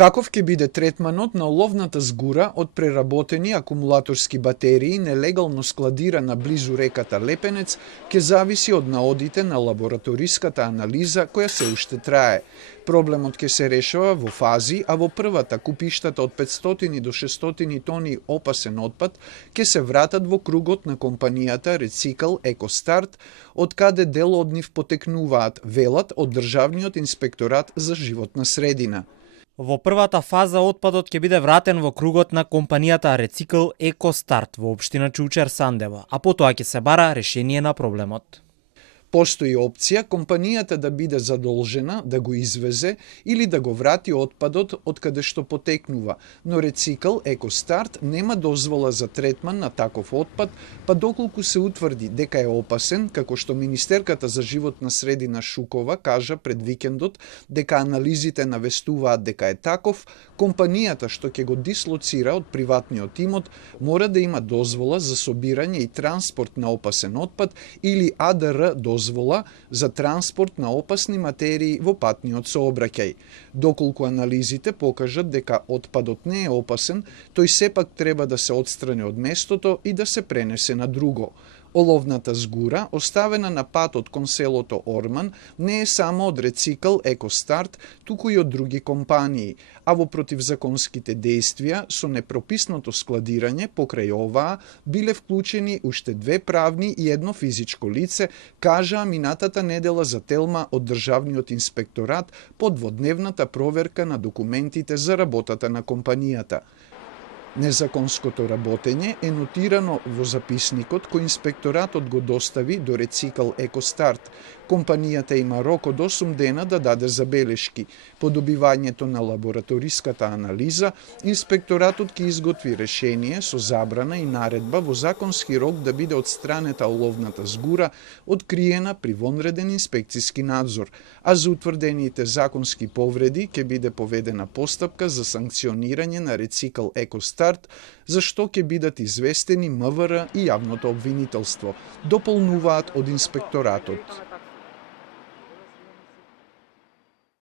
Каков ќе биде третманот на оловната згура од преработени акумулаторски батерии нелегално складирана близу реката Лепенец ќе зависи од наодите на лабораториската анализа која се уште трае. Проблемот ќе се решава во фази, а во првата купиштата од 500 до 600 тони опасен отпад ќе се вратат во кругот на компанијата Рецикл Екостарт, од каде дел од нив потекнуваат, велат од Државниот инспекторат за животна средина. Во првата фаза отпадот ќе биде вратен во кругот на компанијата Рецикл Екостарт во општина Чучер Сандева, а потоа ќе се бара решение на проблемот. Постои опција компанијата да биде задолжена да го извезе или да го врати отпадот од каде што потекнува, но Рецикл Екостарт нема дозвола за третман на таков отпад, па доколку се утврди дека е опасен, како што министерката за животна средина Шукова кажа пред викендот дека анализите навестуваат дека е таков, компанијата што ќе го дислоцира од приватниот имот мора да има дозвола за собирање и транспорт на опасен отпад или АДР дозвола за транспорт на опасни материи во патниот сообраќај. Доколку анализите покажат дека отпадот не е опасен, тој сепак треба да се отстрани од местото и да се пренесе на друго. Оловната згура, оставена на патот кон селото Орман, не е само од Рецикл Екостарт, туку и од други компании, а во противзаконските действија со непрописното складирање покрај оваа биле вклучени уште 2 правни и 1 физичко лице, кажаа минатата недела за Телма од Државниот инспекторат по дводневната проверка на документите за работата на компанијата. Незаконското работење е нотирано во записникот кој инспекторатот го достави до Рецикл Екостарт. Компанијата има рок од 8 дена да даде забелешки. По добивањето на лабораториската анализа, инспекторатот ќе изготви решение со забрана и наредба во законски рок да биде отстранета оловната згура, откриена при вонреден инспекциски надзор, а за утврдените законски повреди ќе биде поведена постапка за санкционирање на Рецикл Екостарт, за што ќе бидат известени МВР и јавното обвинителство, дополнуваат од инспекторатот.